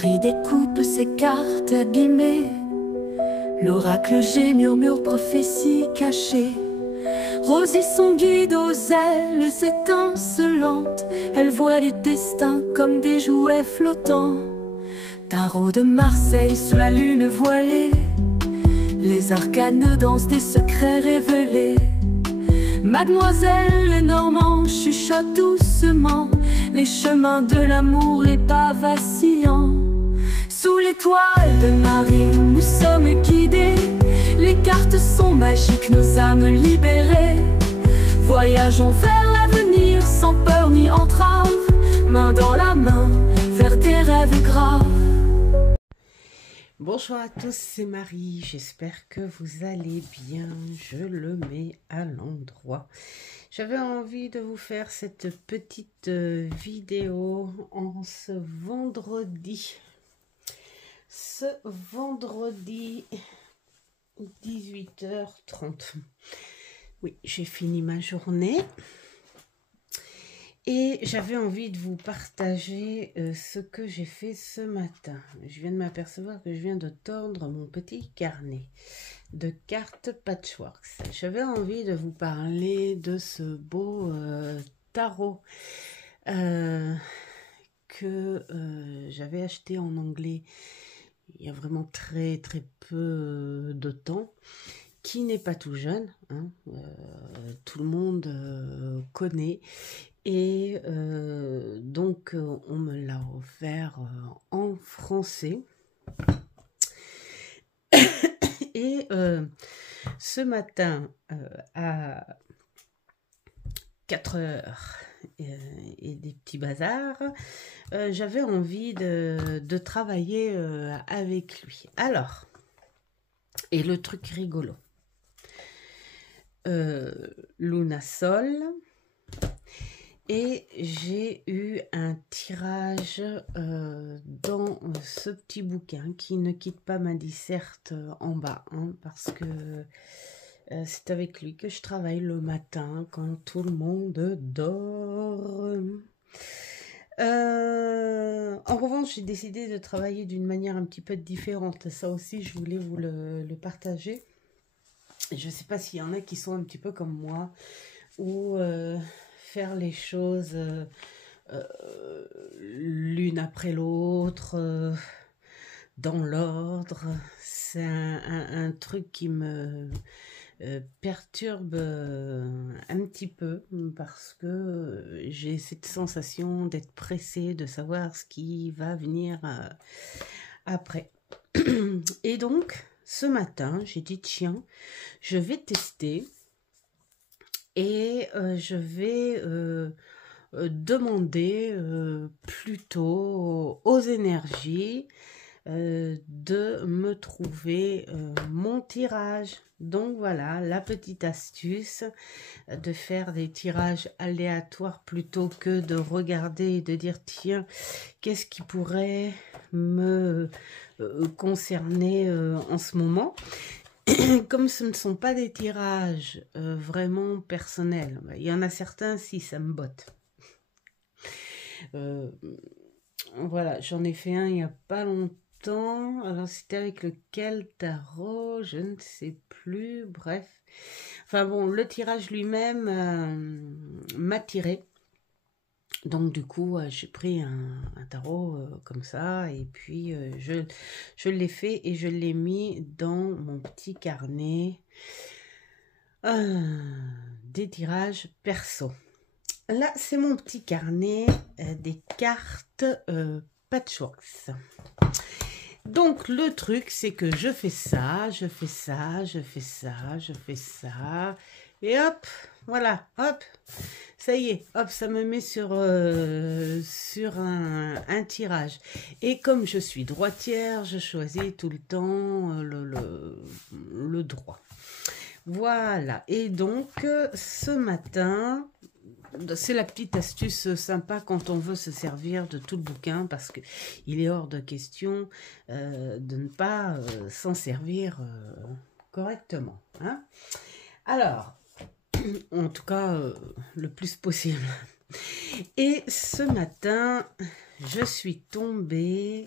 Marie découpe ses cartes abîmées. L'oracle G murmure prophétie cachée. Rosie son guide aux ailes étincelantes. Elle voit les destins comme des jouets flottants. Tarot de Marseille sous la lune voilée. Les arcanes dansent des secrets révélés. Mademoiselle Lenormand chuchote doucement les chemins de l'amour, les pas vacillants. Sous l'étoile de Marie, nous sommes guidés. Les cartes sont magiques, nos âmes libérées. Voyageons vers l'avenir sans peur ni entrave, main dans la main, vers des rêves graves. Bonjour à tous, c'est Marie, j'espère que vous allez bien, je le mets à l'endroit. J'avais envie de vous faire cette petite vidéo en ce vendredi 18h30. Oui, j'ai fini ma journée. Et j'avais envie de vous partager ce que j'ai fait ce matin. Je viens de m'apercevoir que je viens de tordre mon petit carnet de cartes Patchworks. J'avais envie de vous parler de ce beau tarot que j'avais acheté en anglais il y a vraiment très peu de temps, qui n'est pas tout jeune, hein, tout le monde connaît. Et donc, on me l'a offert en français. Et ce matin, à 4 heures et des petits bazars, j'avais envie de travailler avec lui. Alors, et le truc rigolo, Luna Sol. Et j'ai eu un tirage dans ce petit bouquin qui ne quitte pas ma disserte en bas, hein, parce que c'est avec lui que je travaille le matin quand tout le monde dort. En revanche, j'ai décidé de travailler d'une manière un petit peu différente. Ça aussi, je voulais vous le partager. Je ne sais pas s'il y en a qui sont un petit peu comme moi, ou faire les choses l'une après l'autre, dans l'ordre. C'est un truc qui me perturbe un petit peu, parce que j'ai cette sensation d'être pressée, de savoir ce qui va venir après. Et donc, ce matin, j'ai dit, tiens, je vais tester. Et je vais demander plutôt aux énergies de me trouver mon tirage. Donc voilà, la petite astuce de faire des tirages aléatoires plutôt que de regarder et de dire, tiens, qu'est-ce qui pourrait me concerner en ce moment. Comme ce ne sont pas des tirages vraiment personnels, il y en a certains, si, ça me botte. Voilà, j'en ai fait un il n'y a pas longtemps. Alors, c'était avec lequel tarot, je ne sais plus, bref. Enfin bon, le tirage lui-même m'a tiré. Donc du coup, j'ai pris un tarot comme ça, et puis je l'ai fait et je l'ai mis dans mon petit carnet des tirages perso. Là, c'est mon petit carnet des cartes Patchworks. Donc le truc, c'est que je fais ça, je fais ça, je fais ça, je fais ça, et hop, voilà, hop, ça y est, hop, ça me met sur un tirage. Et comme je suis droitière, je choisis tout le temps le droit. Voilà, et donc ce matin, c'est la petite astuce sympa quand on veut se servir de tout le bouquin, parce qu'il est hors de question de ne pas s'en servir correctement, hein. Alors, en tout cas, le plus possible. Et ce matin, je suis tombée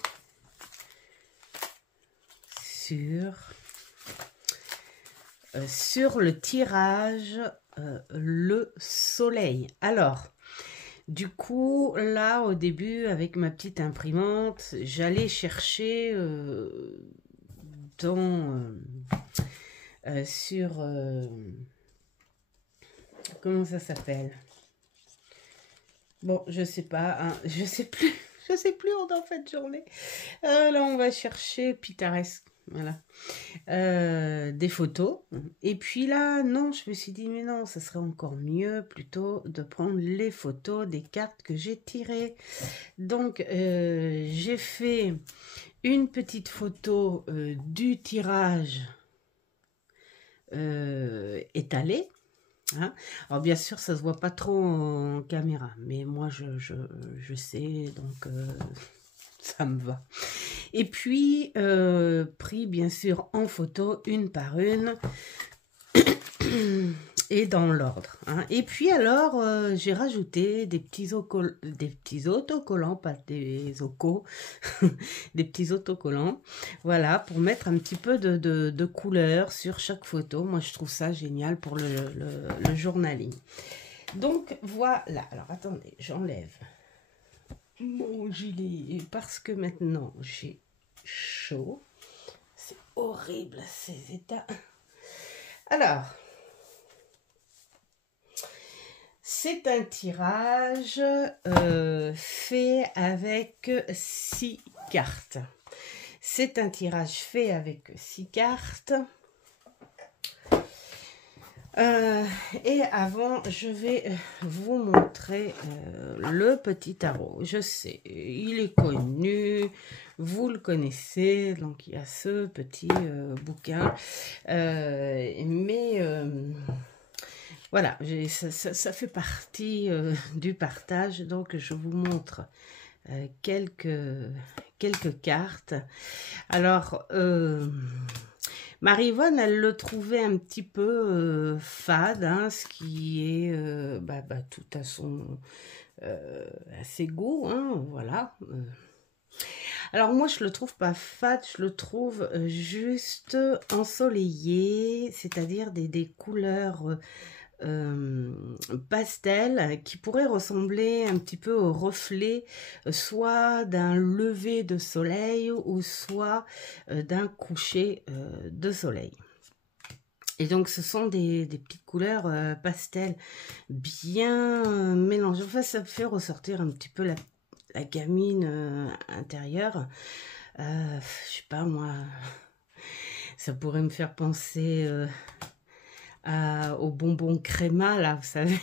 sur le tirage le soleil. Alors, du coup, là, au début, avec ma petite imprimante, j'allais chercher sur... comment ça s'appelle? Bon, je sais pas, hein, je sais plus on est en fin de journée. Là, on va chercher pittoresque, voilà. Des photos. Et puis là, non, je me suis dit, mais non, ça serait encore mieux plutôt de prendre les photos des cartes que j'ai tirées. Donc, j'ai fait une petite photo du tirage étalé. Hein. Alors bien sûr, ça se voit pas trop en caméra, mais moi je sais, donc ça me va. Et puis, pris bien sûr en photo, une par une, et dans l'ordre. Hein. Et puis alors, j'ai rajouté des petits autocollants, pas des ocos, des petits autocollants, voilà, pour mettre un petit peu de couleur sur chaque photo. Moi, je trouve ça génial pour le journaling. Donc, voilà. Alors, attendez, j'enlève mon gilet parce que maintenant, j'ai chaud. C'est horrible, ces états. Alors... c'est un tirage fait avec 6 cartes. C'est un tirage fait avec 6 cartes. Et avant, je vais vous montrer le petit tarot. Je sais, il est connu, vous le connaissez, donc il y a ce petit bouquin. Voilà, ça fait partie du partage, donc je vous montre quelques cartes. Alors, Marie-Yvonne, elle le trouvait un petit peu fade, hein, ce qui est tout à ses goûts, hein, voilà. Alors moi, je le trouve pas fade, je le trouve juste ensoleillé, c'est-à-dire des couleurs... pastel qui pourrait ressembler un petit peu au reflet soit d'un lever de soleil ou soit d'un coucher de soleil. Et donc ce sont des petites couleurs pastel bien mélangées. Enfin, ça fait ressortir un petit peu la gamine intérieure. Je sais pas moi, ça pourrait me faire penser... aux bonbons créma, là, vous savez,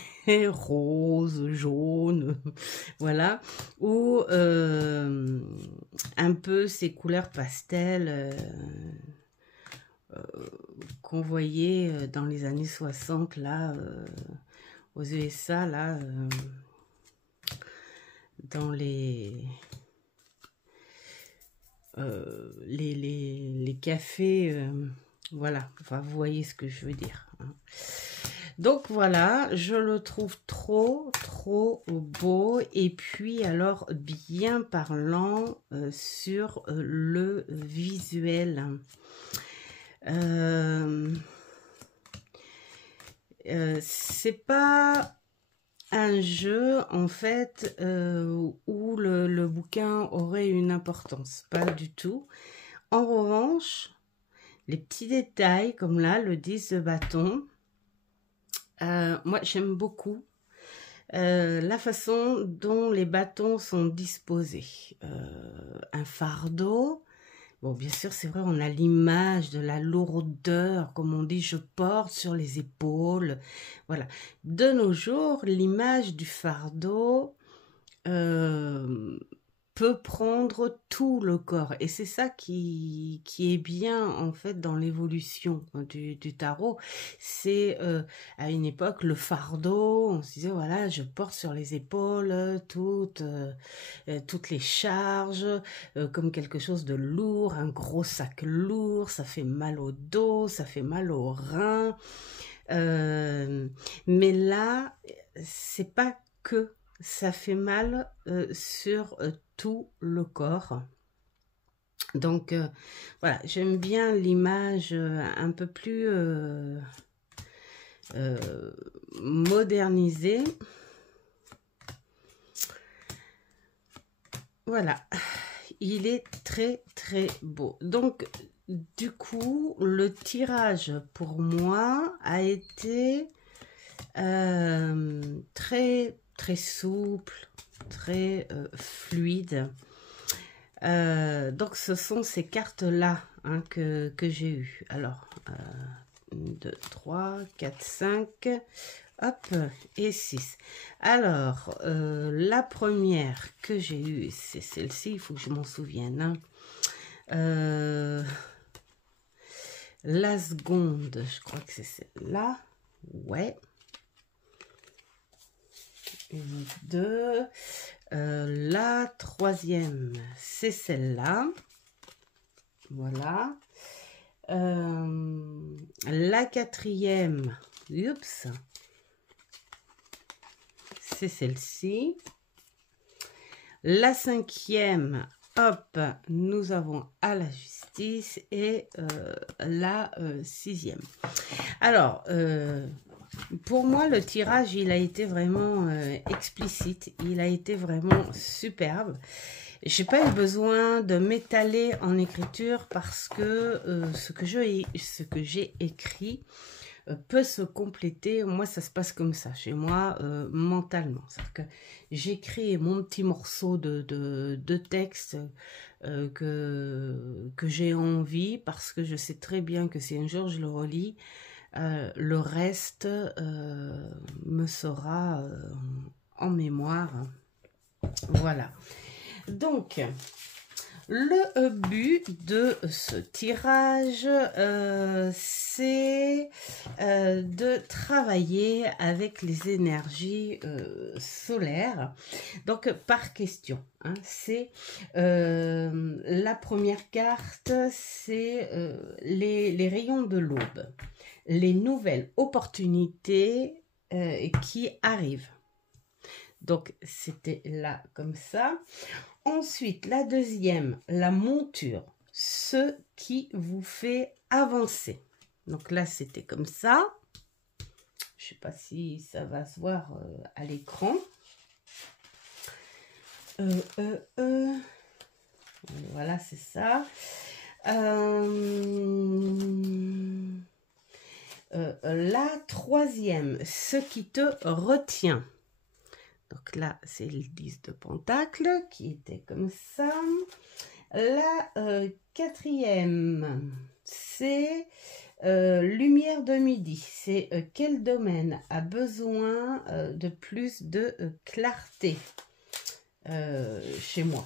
rose, jaune, voilà, ou un peu ces couleurs pastel qu'on voyait dans les années 60, là, aux USA, là, dans les cafés, voilà, enfin, vous voyez ce que je veux dire. Hein. Donc voilà, je le trouve trop beau et puis alors bien parlant sur le visuel. C'est pas un jeu en fait où le bouquin aurait une importance, pas du tout. En revanche, les petits détails, comme là, le 10 de bâton, moi j'aime beaucoup la façon dont les bâtons sont disposés. Un fardeau, bon bien sûr c'est vrai, on a l'image de la lourdeur, comme on dit, je porte sur les épaules. Voilà, de nos jours, l'image du fardeau peut prendre tout le corps et c'est ça qui est bien en fait dans l'évolution du tarot. C'est à une époque le fardeau, on se disait voilà, je porte sur les épaules toutes les charges comme quelque chose de lourd, un gros sac lourd, ça fait mal au dos, ça fait mal aux reins, mais là c'est pas que ça fait mal sur tout le corps. Donc, voilà, j'aime bien l'image un peu plus modernisée. Voilà, il est très très beau. Donc, du coup, le tirage pour moi a été très très souple, très fluide. Donc, ce sont ces cartes-là hein, que j'ai eues. Alors, 1, 2, 3, 4, 5, hop, et 6. Alors, la première que j'ai eue, c'est celle-ci, il faut que je m'en souvienne. Hein. La seconde, je crois que c'est celle-là. Ouais. 1, 2. La troisième, c'est celle-là. Voilà. La quatrième, oups, c'est celle-ci. La cinquième, hop, nous avons à la justice et la sixième. Alors, pour moi, le tirage, il a été vraiment explicite. Il a été vraiment superbe. J'ai pas eu besoin de m'étaler en écriture parce que ce que j'ai écrit peut se compléter. Moi, ça se passe comme ça chez moi, mentalement. C'est-à-dire que j'écris mon petit morceau de texte que j'ai envie parce que je sais très bien que si un jour je le relis, le reste me sera en mémoire. Voilà. Donc, le but de ce tirage, c'est de travailler avec les énergies solaires. Donc, par question, hein, c'est la première carte, c'est les rayons de l'aube, les nouvelles opportunités qui arrivent. Donc, c'était là comme ça. Ensuite, la deuxième, la monture, ce qui vous fait avancer. Donc là, c'était comme ça. Je ne sais pas si ça va se voir à l'écran. Voilà, c'est ça. La troisième, ce qui te retient. Donc là, c'est le 10 de Pentacle qui était comme ça. La quatrième, c'est lumière de midi. C'est quel domaine a besoin de plus de clarté chez moi.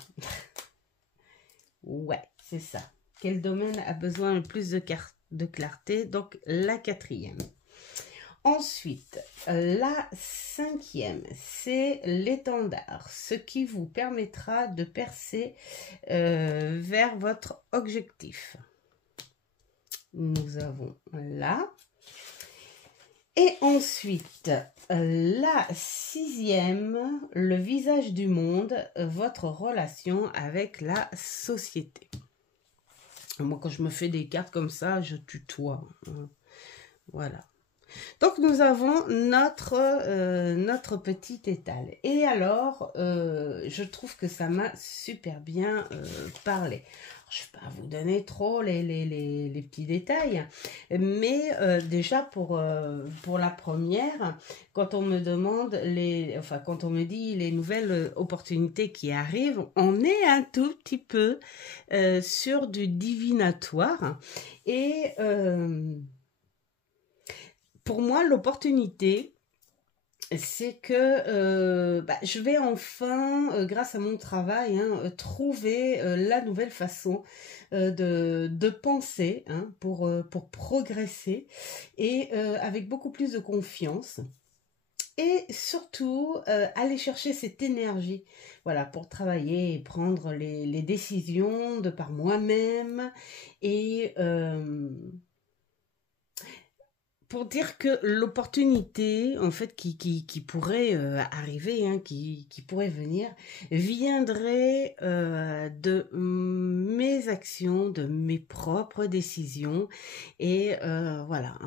Ouais, c'est ça. Quel domaine a besoin de plus de clarté? Donc la quatrième. Ensuite, la cinquième, c'est l'étendard, ce qui vous permettra de percer vers votre objectif. Nous avons là. Et ensuite, la sixième, le visage du monde, votre relation avec la société. Moi, quand je me fais des cartes comme ça, je tutoie. Voilà. Donc, nous avons notre petit étal. Et alors, je trouve que ça m'a super bien parlé. Alors, je ne vais pas vous donner trop les petits détails, mais déjà pour la première, quand on me demande quand on me dit les nouvelles opportunités qui arrivent, on est un tout petit peu sur du divinatoire. Et pour moi, l'opportunité, c'est que je vais enfin, grâce à mon travail, trouver la nouvelle façon de penser pour progresser et avec beaucoup plus de confiance. Et surtout, aller chercher cette énergie, voilà, pour travailler et prendre les décisions de par moi-même et pour dire que l'opportunité, en fait, qui pourrait arriver, hein, qui pourrait venir, viendrait de mes actions, de mes propres décisions, et voilà.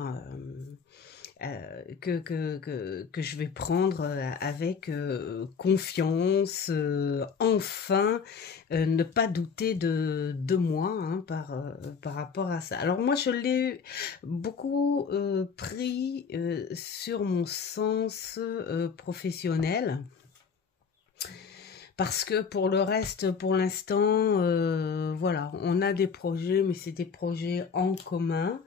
Que je vais prendre avec confiance, enfin, ne pas douter de moi, hein, par rapport à ça. Alors moi, je l'ai beaucoup pris sur mon sens professionnel. Parce que pour le reste, pour l'instant, voilà, on a des projets, mais c'est des projets en commun.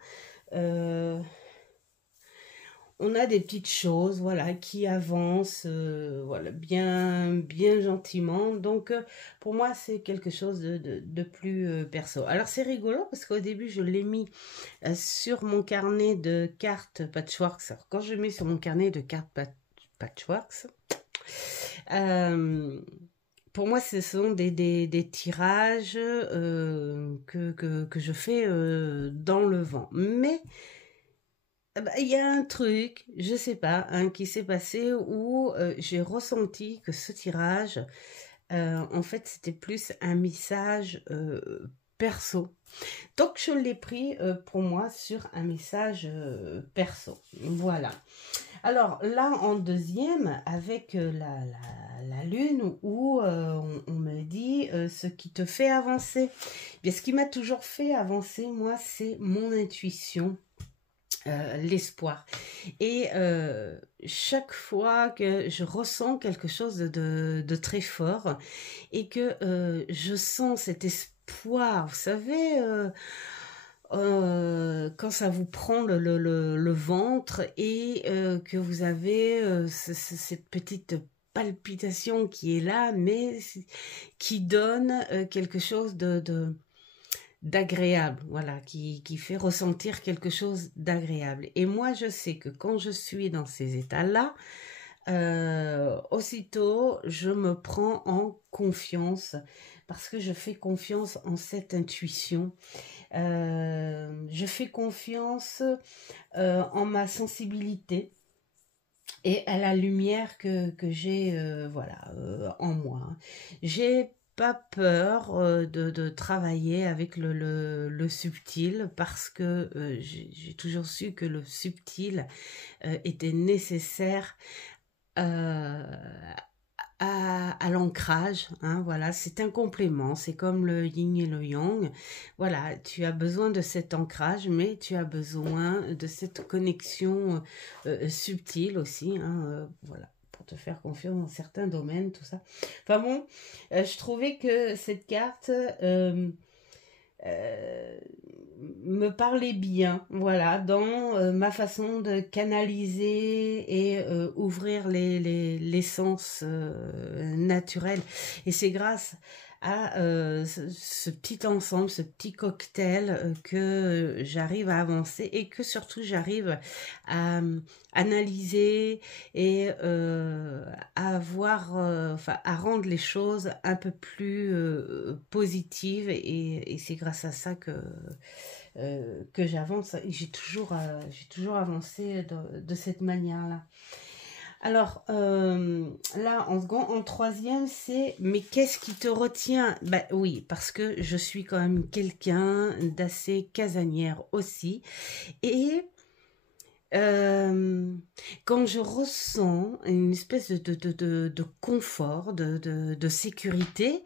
On a des petites choses, voilà, qui avancent, voilà, bien gentiment. Donc, pour moi, c'est quelque chose de plus perso. Alors, c'est rigolo parce qu'au début, je l'ai mis sur mon carnet de cartes Patchworks. Alors, quand je mets sur mon carnet de cartes Patchworks, pour moi, ce sont des tirages que je fais dans le vent. Mais il y a un truc, je sais pas, hein, qui s'est passé où j'ai ressenti que ce tirage, en fait, c'était plus un message perso. Donc, je l'ai pris pour moi sur un message perso. Voilà. Alors, là, en deuxième, avec la lune, où on me dit ce qui te fait avancer. Bien, ce qui m'a toujours fait avancer, moi, c'est mon intuition. L'espoir. Et chaque fois que je ressens quelque chose de très fort et que je sens cet espoir, vous savez, quand ça vous prend le ventre et que vous avez cette petite palpitation qui est là, mais qui donne quelque chose d'agréable, voilà, qui fait ressentir quelque chose d'agréable. Et moi, je sais que quand je suis dans ces états-là, aussitôt, je me prends en confiance parce que je fais confiance en cette intuition. Je fais confiance en ma sensibilité et à la lumière que j'ai voilà, en moi. J'ai pas peur de travailler avec le subtil parce que j'ai toujours su que le subtil était nécessaire à l'ancrage, hein, voilà, c'est un complément, c'est comme le yin et le yang, voilà, tu as besoin de cet ancrage, mais tu as besoin de cette connexion subtile aussi, hein, voilà, pour te faire confiance dans certains domaines, tout ça. Enfin bon, je trouvais que cette carte me parlait bien, voilà, dans ma façon de canaliser et ouvrir les sens naturels. Et c'est grâce à ce petit ensemble, ce petit cocktail que j'arrive à avancer et que surtout j'arrive à analyser et à avoir, enfin, à rendre les choses un peu plus positives et c'est grâce à ça que j'avance. J'ai toujours avancé de cette manière-là. Alors, là, en troisième, c'est « Mais qu'est-ce qui te retient ?» Ben oui, parce que je suis quand même quelqu'un d'assez casanière aussi. Et quand je ressens une espèce de confort, de sécurité,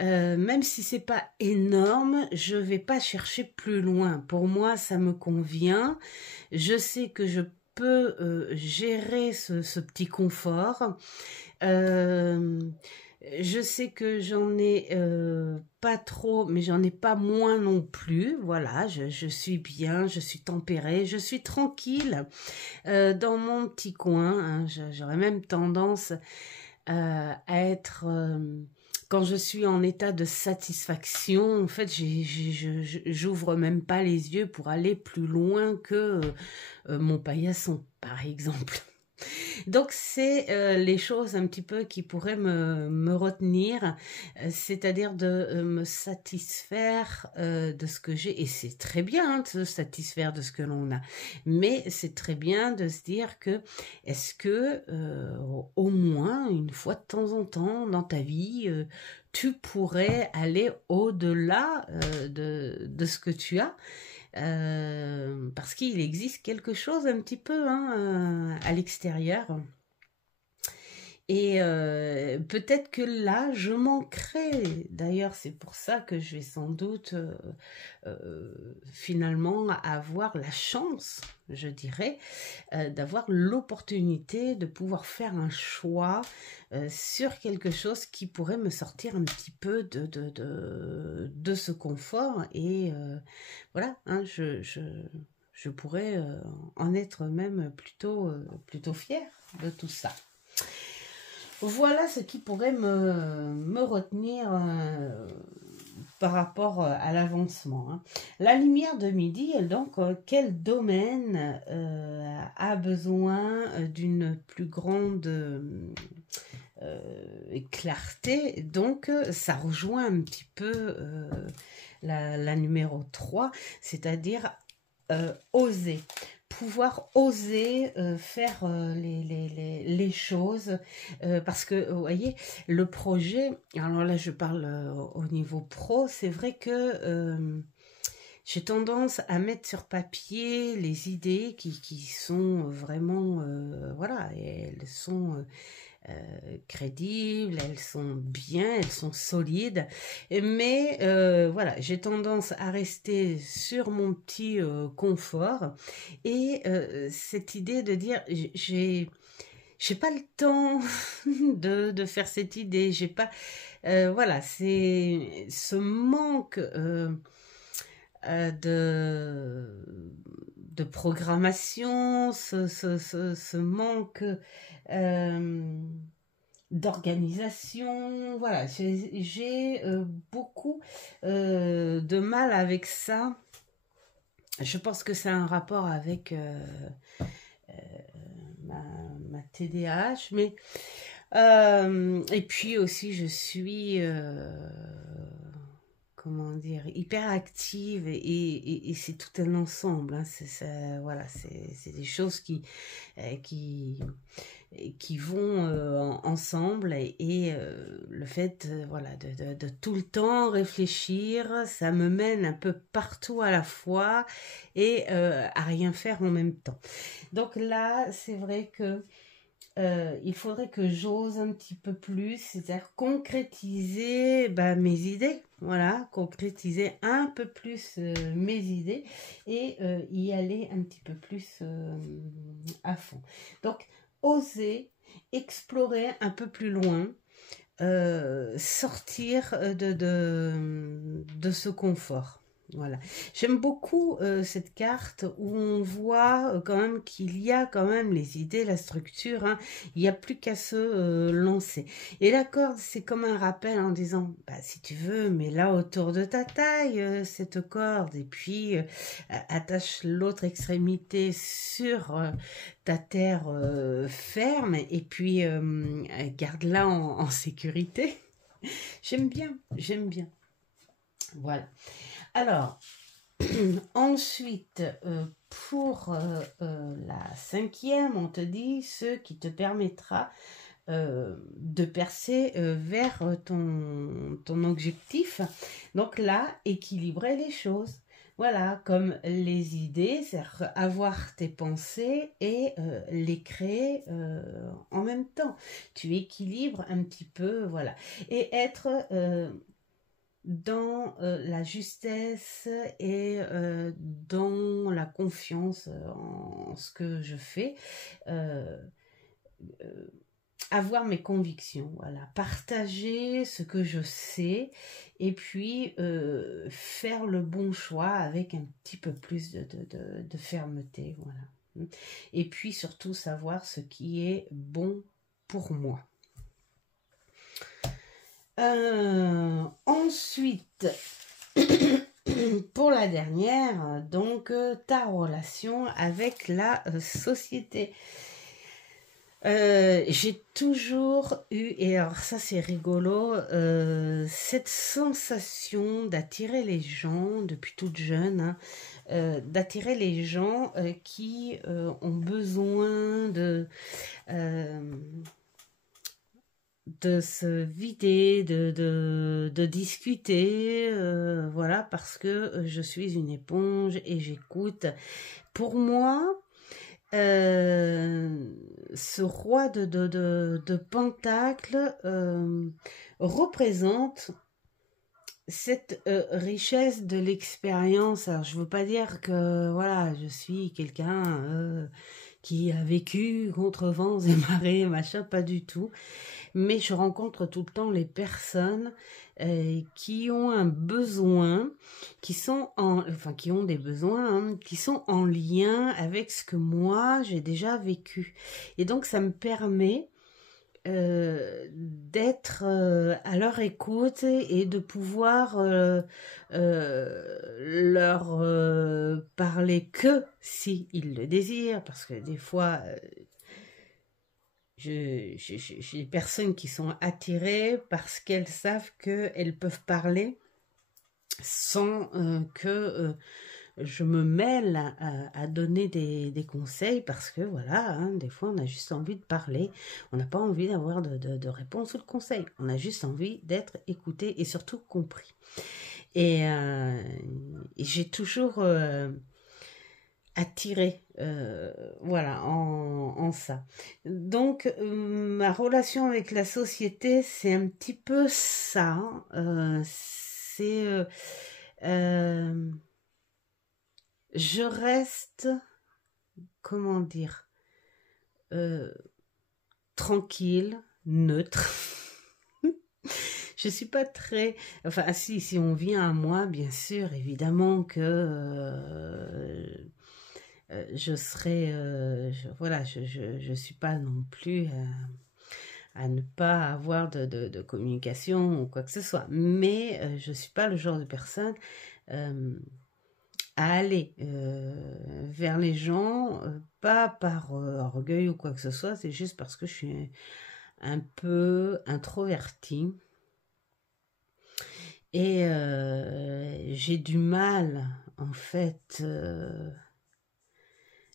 même si c'est pas énorme, je vais pas chercher plus loin. Pour moi, ça me convient. Je sais que je peux gérer ce petit confort. Je sais que j'en ai pas trop, mais j'en ai pas moins non plus. Voilà, je suis bien, je suis tempérée, je suis tranquille dans mon petit coin. Hein. J'aurais même tendance à être... quand je suis en état de satisfaction, en fait, j'ouvre même pas les yeux pour aller plus loin que mon paillasson, par exemple. Donc, c'est les choses un petit peu qui pourraient me retenir, c'est-à-dire de me satisfaire de ce que j'ai. Et c'est très bien de se satisfaire de ce que l'on a. Mais c'est très bien de se dire que, est-ce que au moins une fois de temps en temps dans ta vie, tu pourrais aller au-delà de ce que tu as, parce qu'il existe quelque chose un petit peu à l'extérieur. Et peut-être que là, je manquerai. D'ailleurs, c'est pour ça que je vais sans doute finalement avoir la chance, je dirais, d'avoir l'opportunité de pouvoir faire un choix sur quelque chose qui pourrait me sortir un petit peu de ce confort. Et voilà, hein, je pourrais en être même plutôt fière de tout ça. Voilà ce qui pourrait me retenir par rapport à l'avancement. Hein. La lumière de midi, donc, quel domaine a besoin d'une plus grande clarté? Donc, ça rejoint un petit peu la numéro 3, c'est-à-dire oser. Pouvoir oser faire les choses, parce que vous voyez, le projet, alors là je parle au niveau pro, c'est vrai que j'ai tendance à mettre sur papier les idées qui sont vraiment, voilà, et elles sont crédibles, elles sont bien, elles sont solides, mais voilà, j'ai tendance à rester sur mon petit confort, et cette idée de dire j'ai pas le temps de faire cette idée, j'ai pas, voilà, c'est ce manque de programmation, ce manque d'organisation, voilà, j'ai beaucoup de mal avec ça. Je pense que c'est un rapport avec ma TDAH, mais et puis aussi je suis comment dire, hyper active, et c'est tout un ensemble, hein, voilà, c'est des choses qui vont ensemble, et le fait voilà, de tout le temps réfléchir, ça me mène un peu partout à la fois, et à rien faire en même temps. Donc là, c'est vrai que il faudrait que j'ose un petit peu plus, c'est-à-dire concrétiser mes idées, voilà, concrétiser un peu plus mes idées, et y aller un petit peu plus à fond. Donc, oser explorer un peu plus loin, sortir de ce confort. Voilà. J'aime beaucoup cette carte où on voit quand même qu'il y a quand même les idées, la structure, hein. Il n'y a plus qu'à se lancer. Et la corde, c'est comme un rappel en disant, si tu veux, mets-la autour de ta taille, cette corde, et puis attache l'autre extrémité sur ta terre ferme, et puis garde-la en sécurité. J'aime bien, j'aime bien. Voilà. Alors, ensuite, pour la 5e, on te dit ce qui te permettra de percer vers ton objectif. Donc là, équilibrer les choses. Voilà, comme les idées, c'est-à-dire avoir tes pensées et les créer en même temps. Tu équilibres un petit peu, voilà. Et être dans la justesse, et dans la confiance en ce que je fais, avoir mes convictions, voilà, partager ce que je sais, et puis faire le bon choix avec un petit peu plus de fermeté, voilà. Et puis surtout savoir ce qui est bon pour moi. Ensuite, pour la dernière, donc ta relation avec la société. J'ai toujours eu, et alors ça c'est rigolo, cette sensation d'attirer les gens depuis toute jeune, hein, d'attirer les gens qui ont besoin euh, de se vider, de discuter, voilà, parce que je suis une éponge et j'écoute. Pour moi, ce roi de Pentacle représente cette richesse de l'expérience. Alors, je veux pas dire que voilà, je suis quelqu'un qui a vécu contre vents et marées, machin, pas du tout. Mais je rencontre tout le temps les personnes qui ont un besoin, qui ont des besoins, hein, qui sont en lien avec ce que moi j'ai déjà vécu. Et donc ça me permet d'être à leur écoute et de pouvoir leur parler que si ils le désirent, parce que des fois j'ai des personnes qui sont attirées parce qu'elles savent qu'elles peuvent parler sans que je me mêle à donner des conseils, parce que voilà, hein, des fois on a juste envie de parler, on n'a pas envie d'avoir de réponse ou de conseils, on a juste envie d'être écouté et surtout compris. Et j'ai toujours attiré, voilà, en ça. Donc ma relation avec la société, c'est un petit peu ça, c'est je reste, comment dire, tranquille, neutre. Je suis pas très, enfin si on vient à moi, bien sûr, évidemment que je serai, voilà, je suis pas non plus à ne pas avoir de communication ou quoi que ce soit, mais je suis pas le genre de personne à aller vers les gens, pas par orgueil ou quoi que ce soit, c'est juste parce que je suis un peu introvertie et j'ai du mal en fait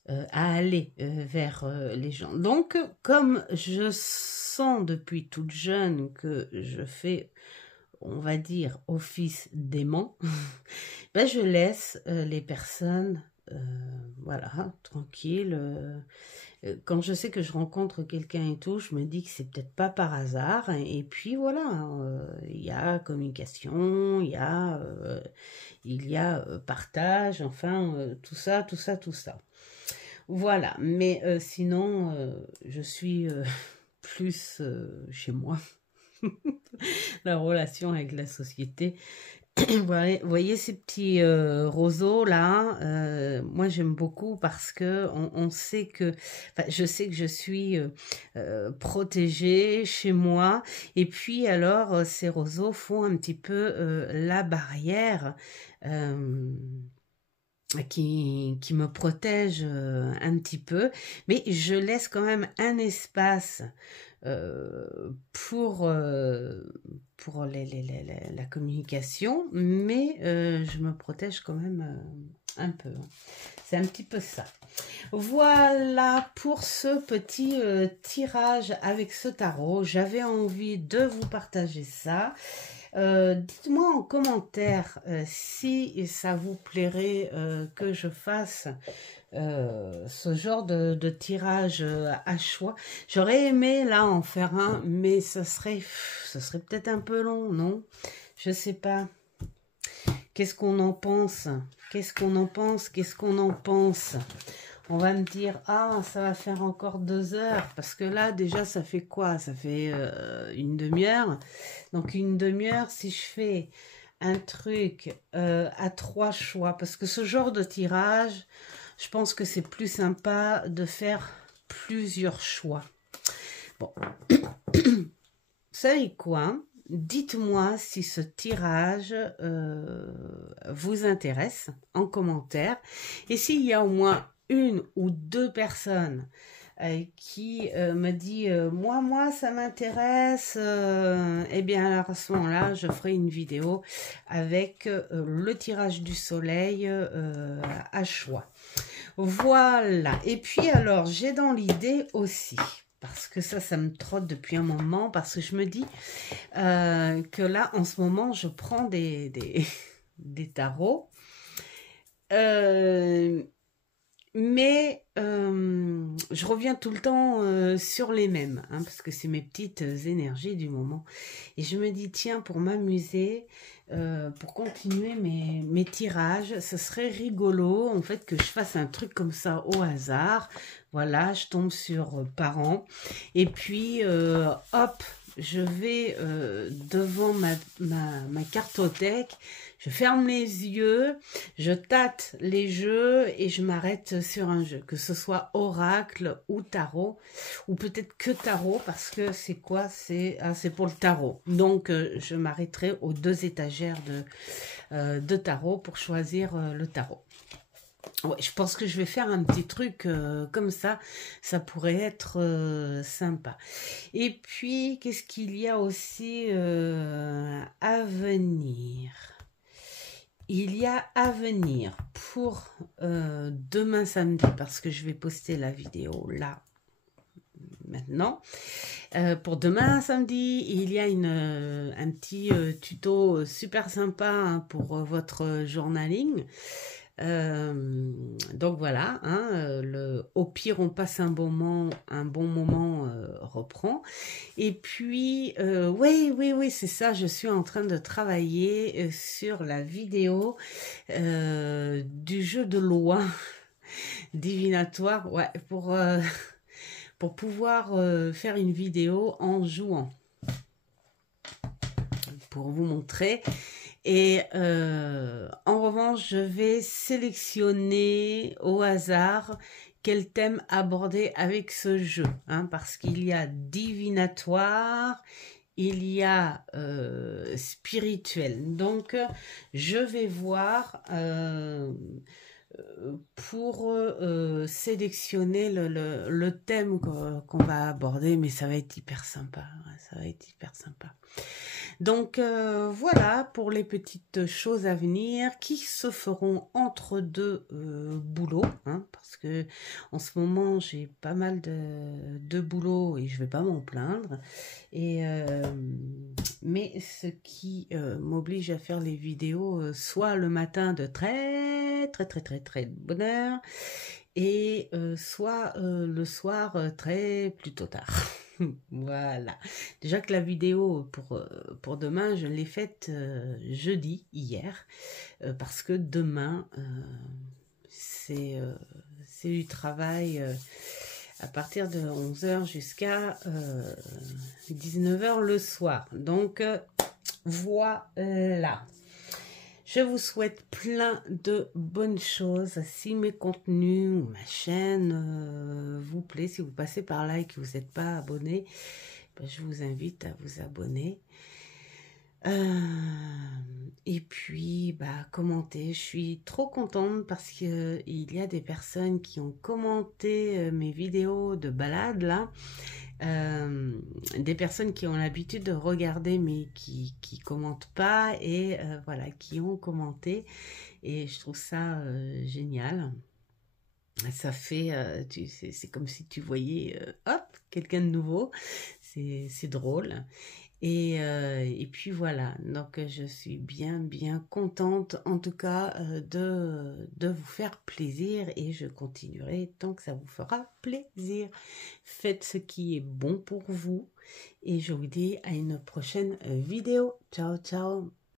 à aller vers les gens. Donc comme je sens depuis toute jeune que je fais, on va dire, office d'aimant, ben je laisse les personnes voilà, tranquilles. Quand je sais que je rencontre quelqu'un et tout, je me dis que c'est peut-être pas par hasard. Et puis voilà, il y a communication, il y a partage, enfin, tout ça, tout ça, tout ça. Voilà, mais sinon, je suis plus chez moi. La relation avec la société. Vous voyez ces petits roseaux là, moi j'aime beaucoup parce que on sait que, enfin, je sais que je suis protégée chez moi, et puis alors ces roseaux font un petit peu la barrière qui me protège un petit peu, mais je laisse quand même un espace pour la communication, mais je me protège quand même un peu. C'est un petit peu ça. Voilà pour ce petit tirage avec ce tarot. J'avais envie de vous partager ça. Dites-moi en commentaire si ça vous plairait que je fasse ce genre de tirage à choix. J'aurais aimé là en faire un, mais ce serait peut-être un peu long, non? Je sais pas. Qu'est-ce qu'on en pense? Qu'est-ce qu'on en pense? Qu'est-ce qu'on en pense? On va me dire, ah, ça va faire encore 2 heures, parce que là, déjà, ça fait quoi? Ça fait une demi-heure. Donc, une demi-heure, si je fais un truc à 3 choix, parce que ce genre de tirage, je pense que c'est plus sympa de faire plusieurs choix. Bon, vous savez quoi? Dites-moi si ce tirage vous intéresse en commentaire. Et s'il y a au moins 1 ou 2 personnes qui me dit moi ça m'intéresse, eh bien alors à ce moment-là je ferai une vidéo avec le tirage du soleil à choix. Voilà. Et puis alors j'ai dans l'idée aussi, parce que ça me trotte depuis un moment, parce que je me dis que là en ce moment je prends des tarots, mais je reviens tout le temps sur les mêmes, hein, parce que c'est mes petites énergies du moment. Et je me dis, tiens, pour m'amuser, pour continuer mes tirages, ce serait rigolo, en fait, que je fasse un truc comme ça au hasard. Voilà, je tombe sur parents. Et puis, hop, je vais devant ma cartothèque, je ferme les yeux, je tâte les jeux et je m'arrête sur un jeu, que ce soit oracle ou tarot, ou peut-être que tarot, parce que c'est quoi? C'est pour le tarot. Donc, je m'arrêterai aux 2 étagères de tarot pour choisir le tarot. Ouais, je pense que je vais faire un petit truc comme ça pourrait être sympa. Et puis, qu'est-ce qu'il y a aussi à venir? Il y a à venir pour demain samedi, parce que je vais poster la vidéo là, maintenant. Pour demain samedi, il y a un petit tuto super sympa, hein, pour votre journaling. Donc voilà, hein, au pire on passe un bon moment reprend. Et puis oui c'est ça, je suis en train de travailler sur la vidéo du jeu de loi divinatoire, ouais, pour pouvoir faire une vidéo en jouant, pour vous montrer. Et en revanche, je vais sélectionner au hasard quel thème aborder avec ce jeu, hein, parce qu'il y a divinatoire, il y a spirituel. Donc, je vais voir pour sélectionner le thème qu'on va aborder, mais ça va être hyper sympa, ouais, ça va être hyper sympa. Donc voilà pour les petites choses à venir qui se feront entre 2 boulots, hein, parce que en ce moment j'ai pas mal de boulot et je vais pas m'en plaindre. Et mais ce qui m'oblige à faire les vidéos soit le matin de très bonne heure, et soit le soir plutôt tard. Voilà. Déjà que la vidéo pour demain, je l'ai faite jeudi, hier, parce que demain, c'est du travail à partir de 11h jusqu'à 19h le soir. Donc, voilà. Je vous souhaite plein de bonnes choses. Si mes contenus ou ma chaîne vous plaît, si vous passez par là et que vous n'êtes pas abonné, ben je vous invite à vous abonner. Et puis, bah, commentez. Je suis trop contente parce qu'il y a des personnes qui ont commenté mes vidéos de balade là. Des personnes qui ont l'habitude de regarder mais qui commentent pas, et voilà, qui ont commenté, et je trouve ça génial. Ça fait, c'est comme si tu voyais hop, quelqu'un de nouveau, c'est drôle. Et puis voilà, donc je suis bien contente en tout cas de vous faire plaisir, et je continuerai tant que ça vous fera plaisir. Faites ce qui est bon pour vous, et je vous dis à une prochaine vidéo. Ciao ciao.